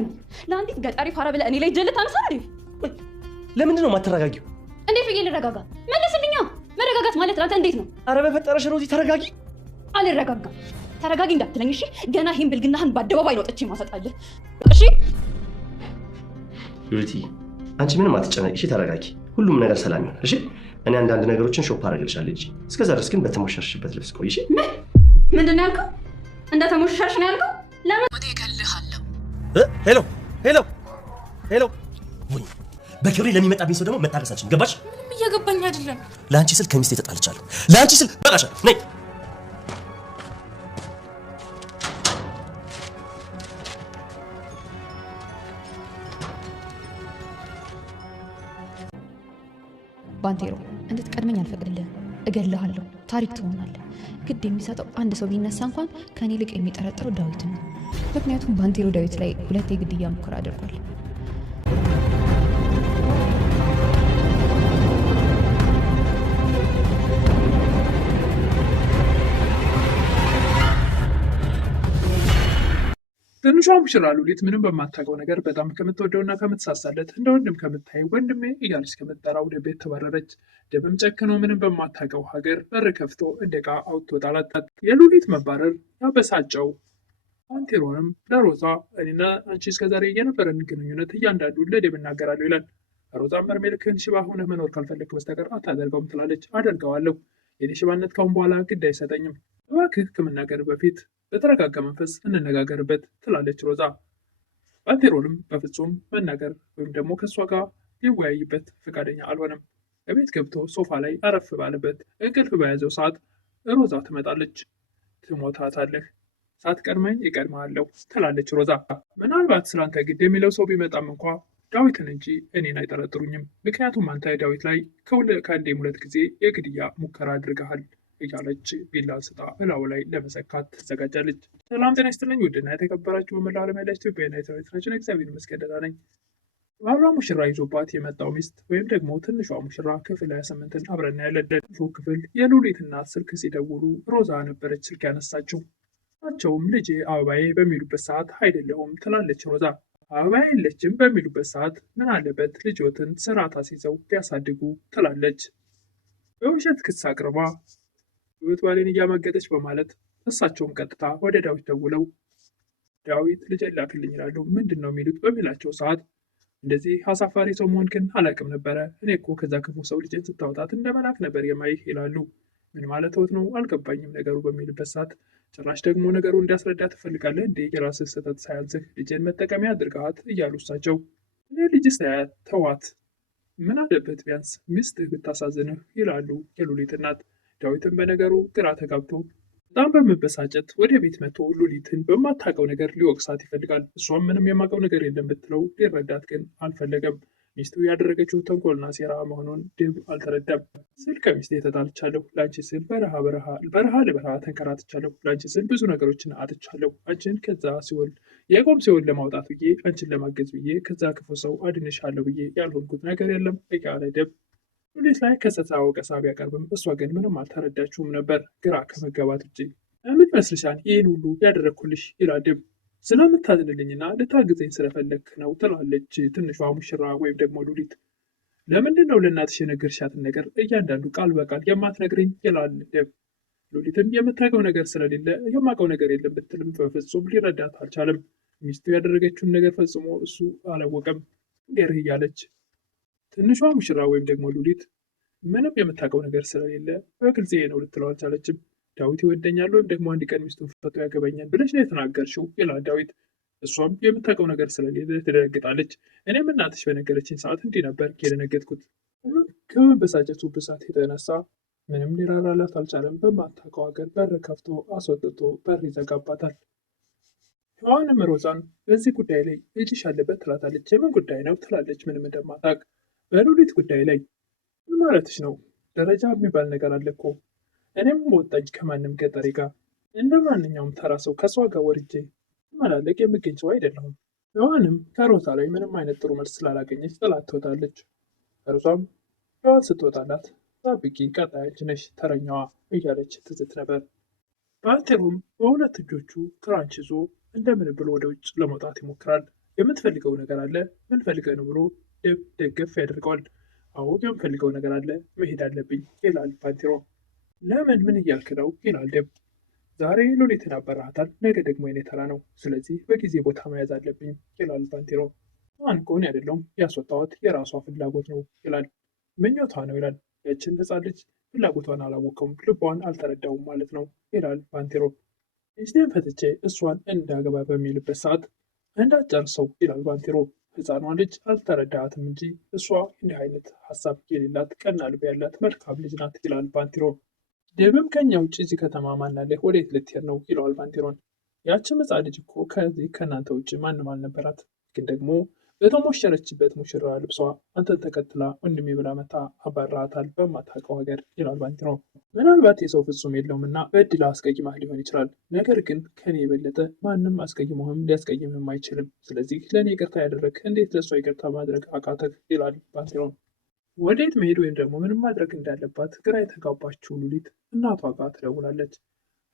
ንገረኝ። ለአንዲት ገጠሪ ፋራ ብለህ እኔ ላይ ጀልት ታነሳ አይደል? ለምንድን ነው የማትረጋጊው? እንዴት ብዬ ልረጋጋ? መልስልኛ። መረጋጋት ማለት ለአንተ እንዴት ነው? አረ በፈጠረሽ ሮዚ ተረጋጊ። አልረጋጋም። ተረጋጊ እንዳትለኝ እሺ? ገና ይሄን ብልግናህን በአደባባይ ነው ጥቼ ማሰጣለህ። እሺ ሉሊት፣ አንቺ ምንም አትጨነቂ እሺ? ተረጋጊ። ሁሉም ነገር ሰላም ይሆናል እሺ? እኔ አንዳንድ ነገሮችን ሾፕ አደርግልሻለሁ እሺ? እስከዛ ድረስ ግን በተሞሸርሽበት ልብስ ቆይ እሺ? ምንድን ነው ያልከው? እንደተሞሸርሽ ነው ያልከው? ለምን ወዴ እገልሃለሁ። ሄሎ ሄሎ ሄሎ። ወይ በክብሬ ለሚመጣብኝ ሰው ደግሞ መታገሳችን ገባሽ? ምንም እየገባኝ አይደለም። ለአንቺ ስል ከሚስቴ ተጣልቻለሁ። ለአንቺ ስል በቃሻል። ነይ ባንቴሮ፣ እንድትቀድመኝ አልፈቅድልህም። እገልሃለሁ። ታሪክ ትሆናለህ። ግድ የሚሰጠው አንድ ሰው ቢነሳ እንኳን ከኔ ይልቅ የሚጠረጥረው ዳዊት ነው። ምክንያቱም ባንቴሮ ዳዊት ላይ 2 የግድያ ሙከራ አድርጓል። ትንሿ ሙሽራ ሉሊት ምንም በማታውቀው ነገር በጣም ከምትወደውና ከምትሳሳለት እንደ ወንድም ከምታይ ወንድሜ እያለች ከምትጠራው ወደ ቤት ተባረረች። ደብም ጨክኖ ምንም በማታውቀው ሀገር በር ከፍቶ እንደ ዕቃ አውጥቶ ጣላት። የሉሊት መባረር ያበሳጨው ባንቴሮንም ለሮዛ እኔና አንቺ እስከዛሬ የነበረን ግንኙነት እያንዳንዱ ለደብ እናገራለሁ ይላል። ሮዛም እድሜልክን ሽባ ሆነህ መኖር ካልፈለግክ በስተቀር አታደርገውም ትላለች። አደርገዋለሁ። የኔ ሽባነት ካሁን በኋላ ግድ አይሰጠኝም። እባክህ ከመናገር በፊት በተረጋጋ መንፈስ እንነጋገርበት ትላለች ሮዛ። ባንቴሮንም በፍጹም መናገር ወይም ደግሞ ከእሷ ጋር ሊወያይበት ፈቃደኛ አልሆነም። በቤት ገብቶ ሶፋ ላይ አረፍ ባለበት እንቅልፍ በያዘው ሰዓት ሮዛ ትመጣለች። ትሞታታለህ፣ ሳትቀድመኝ እቀድምሃለሁ ትላለች ሮዛ። ምናልባት ስላንተ ግድ የሚለው ሰው ቢመጣም እንኳ ዳዊትን እንጂ እኔን አይጠረጥሩኝም። ምክንያቱም አንተ ዳዊት ላይ ከአንዴም 2 ጊዜ የግድያ ሙከራ አድርገሃል እያለች ቢላ አንስታ እላው ላይ ለመሰካት ትዘጋጃለች። ሰላም ጤና ይስጥልኝ ውድና የተከበራችሁ በመላው ዓለም ያላችሁ ኢትዮጵያውያን ኤርትራውያን እግዚአብሔር ይመስገን ደህና ነኝ። ባሏ ሙሽራ ይዞባት የመጣው ሚስት ወይም ደግሞ ትንሿ ሙሽራ ክፍል 28ን አብረን እናያለን። ክፍል የሉሊት እናት ስልክ ሲደውሉ ሮዛ ነበረች ስልክ ያነሳችው። ናቸውም ልጄ አበባዬ በሚሉበት ሰዓት አይደለሁም ትላለች ሮዛ። አበባዬ የለችም በሚሉበት ሰዓት ምን አለበት ልጆትን ስርዓት አስይዘው ቢያሳድጉ ትላለች። በውሸት ክስ አቅርባ ህይወት ባሌን እያማገጠች በማለት እሳቸውም ቀጥታ ወደ ዳዊት ደውለው ዳዊት ልጄን ላክልኝ ይላሉ። ምንድን ነው የሚሉት በሚላቸው ሰዓት እንደዚህ አሳፋሪ ሰው መሆንክን አላውቅም ነበረ። እኔ እኮ ከዛ ክፉ ሰው ልጄን ስታወጣት እንደ መልአክ ነበር የማይህ ይላሉ። ምን ማለት ነው አልገባኝም ነገሩ በሚልበት ሰዓት ጭራሽ ደግሞ ነገሩ እንዲያስረዳ ትፈልጋለህ እንዴ? የራስህ ስህተት ሳያንስህ ልጄን መጠቀሚያ አድርገሃት እያሉ እሳቸው እኔ ልጅ ሳያት ተዋት፣ ምን አለበት ቢያንስ ሚስትህ ብታሳዝንህ ይላሉ የሉሊት እናት። ዳዊትን በነገሩ ግራ ተጋብቶ በጣም በመበሳጨት ወደ ቤት መጥቶ ሉሊትን በማታውቀው ነገር ሊወቅሳት ይፈልጋል። እሷም ምንም የማውቀው ነገር የለም ብትለው ሊረዳት ግን አልፈለገም። ሚስቱ ያደረገችው ተንኮልና ሴራ መሆኑን ድብ አልተረዳም። ስል ከሚስቴ ተጣልቻለሁ፣ ለአንቺ ስል በረሃ ለበረሃ ተንከራትቻለሁ፣ ለአንቺ ስል ብዙ ነገሮችን አጥቻለሁ። አንቺን ከዛ ሲኦል የቆም ሲኦል ለማውጣት ብዬ አንቺን ለማገዝ ብዬ ከዛ ክፉ ሰው አድንሻለሁ ብዬ ያልሆንኩት ነገር የለም እያለ ድብ ሉሊት ላይ ከሰታ ወቀሳ ቢያቀርብም እሷ ግን ምንም አልተረዳችውም ነበር ግራ ከመጋባት ውጭ። ምን መስልሻል ይህን ሁሉ ያደረግኩልሽ ይላል ድብ። ስለምታዝንልኝና ልታግዘኝ ስለፈለግ ነው ትላለች ትንሿ ሙሽራ ወይም ደግሞ ሉሊት። ለምንድን ነው ለእናትሽ የነገርሻትን ነገር እያንዳንዱ ቃል በቃል የማትነግረኝ ይላል ድብ። ሉሊትም የምታውቀው ነገር ስለሌለ የማውቀው ነገር የለም ብትልም በፍጹም ሊረዳት አልቻለም። ሚስቱ ያደረገችውን ነገር ፈጽሞ እሱ አላወቀም። እንዴርህ እያለች ትንሿ ሙሽራ ወይም ደግሞ ሉሊት ምንም የምታውቀው ነገር ስለሌለ በግልጽ ነው ልትለው አልቻለችም። ዳዊት ይወደኛል ወይም ደግሞ አንድ ቀን ሚስቱን ፈቶ ያገባኛል ብለሽ ነው የተናገርሽው ይላል ዳዊት። እሷም የምታውቀው ነገር ስለሌለ ትደነግጣለች። እኔም እናትሽ በነገረችኝ ሰዓት እንዲህ ነበር የደነገጥኩት። ከመበሳጨቱ ብዛት የተነሳ ምንም ሊራራላት አልቻለም። በማታውቀው ሀገር በር ከፍቶ አስወጥቶ በር ይዘጋባታል። ሔዋንም ሮዛን በዚህ ጉዳይ ላይ እጅሽ አለበት ትላታለች። የምን ጉዳይ ነው ትላለች ምንም እንደማታውቅ። በሉሊት ጉዳይ ላይ ምን ማለትሽ ነው? ደረጃ የሚባል ነገር አለ እኮ። እኔም ወጣኝ ከማንም ገጠሬ ጋር እንደ ማንኛውም ተራ ሰው ከሷ ጋር ወርጄ ማላለቅ የምገኝ ሰው አይደለሁም። ሔዋንም ከሮዛ ላይ ምንም አይነት ጥሩ መልስ ስላላገኘች ጥላት ትወጣለች። ሮዛም ሔዋን ስትወጣላት ጠብቂ ቀጣይ አንቺ ነሽ ተረኛዋ እያለች ትዝት ነበር። ባንቴሮም በሁለት እጆቹ ክራንች ይዞ እንደምን ብሎ ወደ ውጭ ለመውጣት ይሞክራል። የምትፈልገው ነገር አለ? ምን ፈልገህ ነው ብሎ ደብ ደገፍ ያደርገዋል። አዎ የምፈልገው ነገር አለ፣ መሄድ አለብኝ ይላል ባንቴሮ። ለምን ምን እያልክ ነው ይላል ደብ። ዛሬ ሉሊትን አበረሃታል፣ ነገ ደግሞ የኔ ተራ ነው። ስለዚህ በጊዜ ቦታ መያዝ አለብኝ ይላል ባንቴሮ። አንቆን አይደለውም ያስወጣዋት የራሷ ፍላጎት ነው ይላል። ምኞቷ ነው ይላል። ያችን ህፃን ልጅ ፍላጎቷን አላወቀውም፣ ልቧን አልተረዳውም ማለት ነው ይላል ባንቴሮ። ሚስቴን ፈትቼ እሷን እንዳገባ በሚልበት ሰዓት እንዳትጨርሰው ይላል ባንቴሮ። ህፃኗ ልጅ አልተረዳትም እንጂ እሷ እንዲህ አይነት ሀሳብ የሌላት ቀና ልብ ያላት መልካም ልጅ ናት ይላል ባንቴሮ። ደብም ከኛ ውጭ እዚህ ከተማ ማናለህ? ወዴት ልትሄድ ነው ይለዋል ባንቴሮን። ያችን ህፃን ልጅ እኮ ከዚህ ከእናንተ ውጭ ማንም አልነበራት፣ ግን ደግሞ በተሞሸረችበት ሙሽራ ልብሷ አንተን ተከትላ ወንድሜ ብላ መታ አባራታል በማታውቀው ሀገር ይላል ባንቴሮ። ምናልባት የሰው ፍጹም የለውም እና በእድል አስቀይማህ ሊሆን ይችላል። ነገር ግን ከኔ የበለጠ ማንም አስቀይሞህም ሊያስቀይምህም አይችልም። ስለዚህ ለእኔ ይቅርታ ያደረግ እንዴት ለእሷ ይቅርታ ማድረግ አቃተህ ይላል ባንቴሮ። ወዴት መሄድ ወይም ደግሞ ምንም ማድረግ እንዳለባት ግራ የተጋባችው ሉሊት እናቷ ጋር ትደውላለች።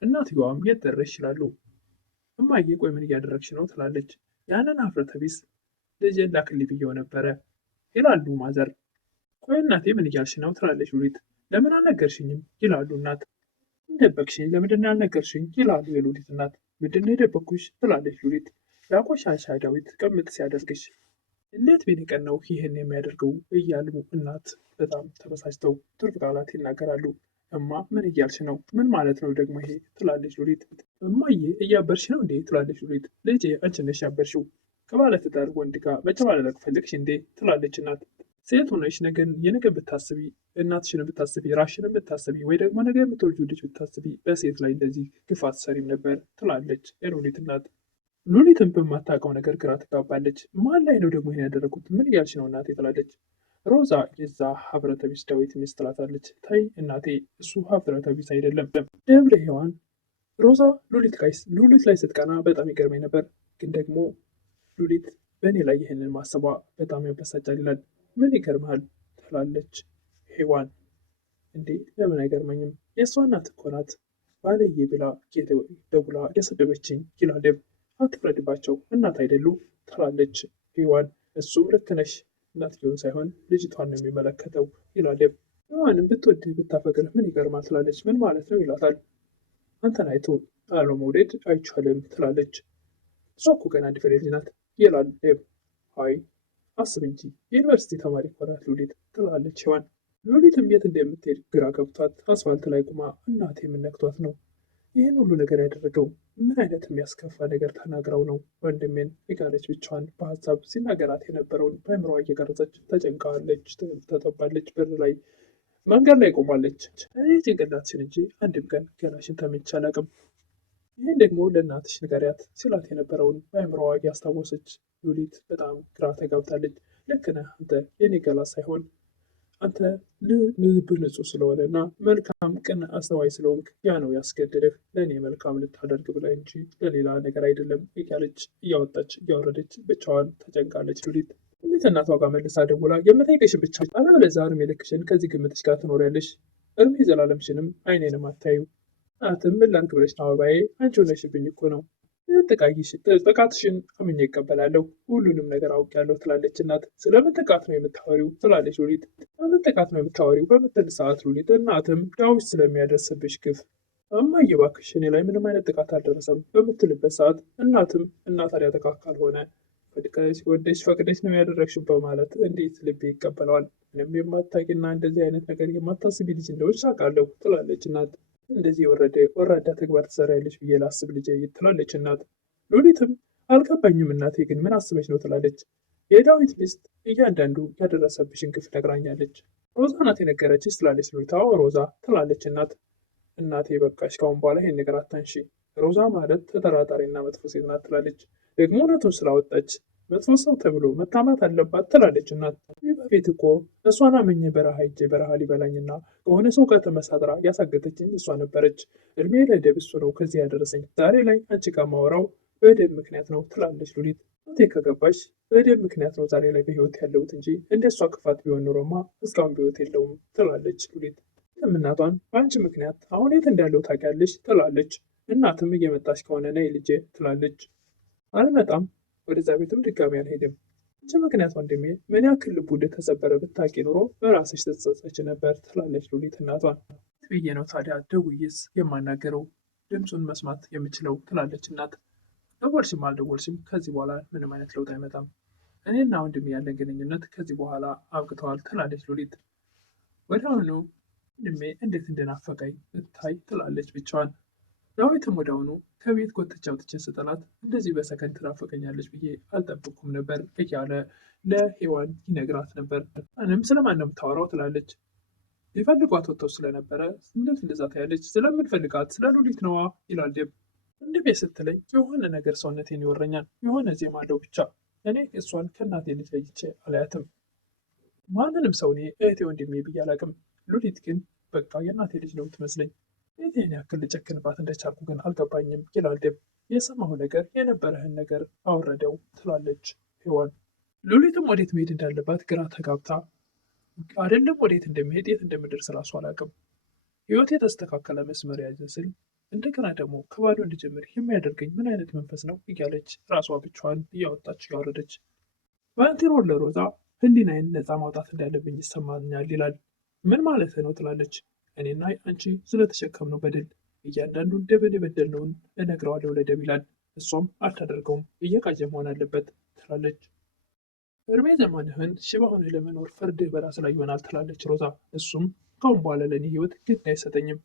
እናትየዋም የት ደረስሽ ይላሉ። እማዬ ቆይ ምን እያደረግሽ ነው ትላለች። ያንን አፍረተ ቢስ ልጄን ላክልኝ ብዬው ነበረ ይላሉ ማዘር። ቆይ እናቴ ምን እያልሽ ነው ትላለች ሉሊት። ለምን አልነገርሽኝም ይላሉ እናት። እንደበቅሽኝ ለምንድን ነው ያልነገርሽኝ ይላሉ የሉሊት እናት። ምንድን ነው የደበቅኩሽ ትላለች ሉሊት። ያቆሻሻ ዳዊት ቅምጥ ሲያደርግሽ እንዴት ቢንቀን ነው ይህን የሚያደርገው እያሉ እናት በጣም ተበሳጭተው ትርፍ ቃላት ይናገራሉ። እማ ምን እያልሽ ነው? ምን ማለት ነው ደግሞ ይሄ ትላለች ሉሊት። እማዬ እያበርሽ ነው እንዴ ትላለች ሉሊት። ልጄ አንቺ ነሽ ያበርሽው፣ ከባለትዳር ወንድ ጋር መጨማለቅ ፈልግሽ እንዴ ትላለች እናት። ሴት ሆነሽ ነገን የነገ ብታስቢ፣ እናትሽን ብታስቢ፣ ራሽን ብታስቢ፣ ወይ ደግሞ ነገ የምትወልጁ ልጅ ብታስቢ በሴት ላይ እንደዚህ ግፋት ሰሪም ነበር ትላለች የሉሊት እናት። ሉሊትን በማታውቀው ነገር ግራ ትጋባለች። ማን ላይ ነው ደግሞ ይሄን ያደረጉት? ምን እያልሽ ነው እናቴ ትላለች። ሮዛ የዛ ሀብረተ ቢስ ዳዊት ሚስት ትላታለች። ታይ እናቴ እሱ ሀብረተ ቢስ አይደለም። ደብረ ሔዋን ሮዛ ሉሊት ላይ ስትቀና በጣም ይገርመኝ ነበር፣ ግን ደግሞ ሉሊት በእኔ ላይ ይህንን ማሰቧ በጣም ያበሳጫል ይላል። ምን ይገርምሃል ትላለች ሔዋን። እንዴ ለምን አይገርመኝም? የእሷ እናት እኮ ናት ባለዬ ብላ ደውላ የሰደበችኝ ይላል ደብ። አትፍረድባቸው እናት አይደሉ ትላለች ሔዋን። እሱም ልክ ነሽ፣ እናትየውን ሳይሆን ልጅቷን ነው የሚመለከተው ይላል ደብ። ሔዋንም ብትወድህ ብታፈቅርህ ምን ይገርማል ትላለች። ምን ማለት ነው ይላታል። አንተን አይቶ አለመውደድ አይቻልም ትላለች። እሷ እኮ ገና አንድ ፍሬ ልጅ ናት ይላል ደብ። አይ አስብ እንጂ የዩኒቨርሲቲ ተማሪ እኮ ናት ሉሊት ትላለች ሔዋን። ሉሊትም የት እንደምትሄድ ግራ ገብቷት አስፋልት ላይ ቁማ እናቴ የምነክቷት ነው ይህን ሁሉ ነገር ያደረገው ምን አይነት የሚያስከፋ ነገር ተናግረው ነው ወንድሜን የጋለች ብቻዋን በሀሳብ ሲናገራት የነበረውን በአእምሮዋ እየቀረጸች ተጨንቃለች፣ ተጠባለች። በር ላይ መንገድ ላይ ቆማለች። እኔ ጭንቅላትሽን እንጂ አንድም ቀን ገላሽን ተመኝቼ አላውቅም፣ ይህን ደግሞ ለእናትሽ ንገሪያት ሲላት የነበረውን በአእምሮዋ እያስታወሰች ሉሊት በጣም ግራ ተጋብታለች። ልክ ነህ አንተ የኔ ገላ ሳይሆን አንተ ልብ ንጹህ ስለሆነ እና መልካም ቅን አስተዋይ ስለሆንክ ያ ነው ያስገድድህ ለእኔ መልካም ልታደርግ ብላ እንጂ ለሌላ ነገር አይደለም እያለች እያወጣች እያወረደች ብቻዋን ተጨንቃለች ሉሊት። እናቷ ጋር መልሳ ደውላ የምጠይቅሽን ብቻ አለበለዚያ እድሜ ልክሽን ከዚህ ግምትሽ ጋር ትኖሪያለሽ፣ እድሜ ዘላለምሽንም አይኔንም አታዩ። እናትም ምን ላድርግ ብለሽ ነው አበባዬ፣ አንቺ ሆነሽብኝ እኮ ነው። ጥቃትሽን አምኜ እቀበላለሁ፣ ሁሉንም ነገር አውቄያለሁ ትላለች እናት። ስለምን ጥቃት ነው የምታወሪው ትላለች ሉሊት። ስለምን ጥቃት ነው የምታወሪው በምትል ሰዓት ሉሊት እናትም ዳዊት ስለሚያደርስብሽ ግፍ እማዬ እባክሽ እኔ ላይ ምንም አይነት ጥቃት አልደረሰም በምትልበት ሰዓት እናትም እና ታዲያ ጥቃት ካልሆነ ወደሽ ፈቅደሽ ነው ያደረግሽው በማለት እንዴት ልቤ ይቀበለዋል? ምንም የማታውቂና እንደዚህ አይነት ነገር የማታስቢ ልጅ እንደሆንሽ አውቃለሁ ትላለች እናት። እንደዚህ ወራዳ ተግባር ትሰሪያለሽ ብዬ ላስብ ልጄ ትላለች እናት። ሉሊትም አልገባኝም እናቴ ግን ምን አስበሽ ነው ትላለች። የዳዊት ሚስት እያንዳንዱ ያደረሰብሽን ግፍ ነግራኛለች። ሮዛ ናት የነገረችሽ ትላለች ሉሊት። አዎ ሮዛ ትላለች እናት። እናቴ በቃሽ ካሁን በኋላ ይሄን ነገር አታንሺ፣ ሮዛ ማለት ተጠራጣሪና መጥፎ ሴት ናት ትላለች። ደግሞ እውነቱን ስላወጣች መጥፎ ሰው ተብሎ መታማት አለባት ትላለች እናት። ይህ በፊት እኮ እሷን አምኜ በረሃ ሂጄ በረሃ ሊበላኝና ከሆነ ሰው ጋር ተመሳጥራ ያሳገተችኝ እሷ ነበረች። እድሜ ለደብ እሱ ነው ከዚህ ያደረሰኝ። ዛሬ ላይ አንቺ ጋር ማወራው በደብ ምክንያት ነው ትላለች ሉሊት። አንተ ከገባሽ በደብ ምክንያት ነው ዛሬ ላይ በህይወት ያለሁት እንጂ እንደ እሷ ክፋት ቢሆን ኖሮማ እስካሁን በህይወት የለውም ትላለች ሉሊት። እናቷን በአንቺ ምክንያት አሁን የት እንዳለው ታውቂያለሽ ትላለች። እናትም እየመጣች ከሆነ ነይ ልጄ ትላለች። አልመጣም ወደዛ ቤትም ድጋሚ አልሄድም። አንቺ ምክንያት ወንድሜ ምን ያክል ልቡ እንደተሰበረ ብታውቂ ኑሮ በራስሽ ትጸጸች ነበር ትላለች ሉሊት እናቷን። ብዬ ነው ታዲያ ደውዬስ የማናገረው ድምፁን መስማት የምችለው ትላለች እናት። ደወልሽም አልደወልሽም ከዚህ በኋላ ምንም አይነት ለውጥ አይመጣም። እኔና ወንድሜ ያለን ግንኙነት ከዚህ በኋላ አብቅተዋል ትላለች ሉሊት። ወዲያውኑ ወንድሜ እንዴት እንደናፈቀኝ ብታይ ትላለች ብቻዋን። ዳዊትም ወዲያውኑ ከቤት ጎትቼ አውጥቼ ስጥላት እንደዚህ በሰከንድ ትናፍቀኛለች ብዬ አልጠብኩም ነበር እያለ ለሔዋን ይነግራት ነበር። እኔም ስለማን ነው የምታወራው ትላለች። ሊፈልጓት ወጥተው ስለነበረ እንዴት እንደዛ ታያለች? ስለምንፈልጋት ስለ ሉሊት ነዋ ይላል ዴብ። ወንድሜ ስትለኝ የሆነ ነገር ሰውነቴን ይወረኛል፣ የሆነ ዜማ አለው ብቻ። እኔ እሷን ከእናቴ ልጅ ለይቼ አላያትም። ማንንም ሰው እኔ እህቴ ወንድሜ ብዬ አላቅም። ሉሊት ግን በቃ የእናቴ ልጅ ነው ትመስለኝ። ይህን ያክል ልጨክንባት እንደቻልኩ ግን አልገባኝም ይላል ዴብ። የሰማሁ ነገር የነበረህን ነገር አወረደው ትላለች ሔዋን። ሉሊትም ወዴት መሄድ እንዳለባት ግራ ተጋብታ አይደለም ወዴት እንደሚሄድ የት እንደምደርስ እራሱ አላውቅም። ህይወት የተስተካከለ መስመር ያዘ ስል እንደገና ደግሞ ከባዶ እንድጀምር የሚያደርገኝ ምን አይነት መንፈስ ነው እያለች ራሷ ብቻዋን እያወጣች እያወረደች። ባንቴሮ ለሮዛ ህሊናዬን ነፃ ማውጣት እንዳለብኝ ይሰማኛል ይላል። ምን ማለት ነው ትላለች። እኔና አንቺ ስለተሸከምነው በደል እያንዳንዱን ደብን የበደልነውን እነግረዋለሁ ለደብ ይላል። እሷም አታደርገውም እየቃዠ መሆን አለበት ትላለች። እድሜ ዘመንህን ሽባ ሆነህ ለመኖር ፍርድህ በራስ ላይ ይሆናል ትላለች ሮዛ። እሱም ካሁን በኋላ ለእኔ ህይወት ግድ አይሰጠኝም።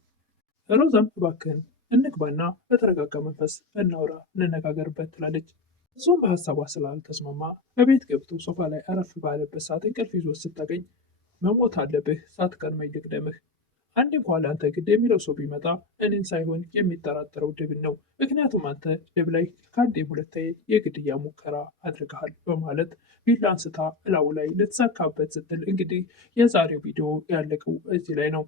ሮዛም እባክህን እንግባና በተረጋጋ መንፈስ እናውራ እንነጋገርበት ትላለች። እሱም በሀሳቧ ስላልተስማማ በቤት ገብቶ ሶፋ ላይ አረፍ ባለበት ሰዓት እንቅልፍ ይዞት ስታገኝ መሞት አለብህ ሳትቀድመኝ ልቅደምህ። አንድ እንኳን ለአንተ ግድ የሚለው ሰው ቢመጣ እኔን ሳይሆን የሚጠራጠረው ደብን ነው። ምክንያቱም አንተ ደብ ላይ ከአንዴም ሁለቴ የግድያ ሙከራ አድርገሃል በማለት ቢላ አንስታ እላዩ ላይ ልትሰካበት ስትል እንግዲህ የዛሬው ቪዲዮ ያለቀው እዚህ ላይ ነው።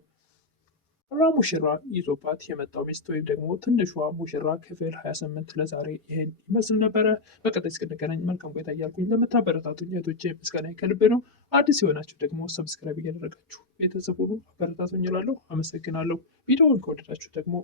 ሙሽራ ይዞባት የመጣው ሚስት ወይም ደግሞ ትንሿ ሙሽራ ክፍል 28 ለዛሬ ይሄን ይመስል ነበረ። በቀጣይ እስክንገናኝ መልካም ቆይታ እያልኩኝ ለምታበረታቱኝ እህቶቼ ምስጋና ከልብ ነው። አዲስ የሆናችሁ ደግሞ ሰብስክራይብ እያደረጋችሁ ቤተሰብ ሁሉ አበረታቱኝ እላለሁ። አመሰግናለሁ። ቪዲዮውን ከወደዳችሁ ደግሞ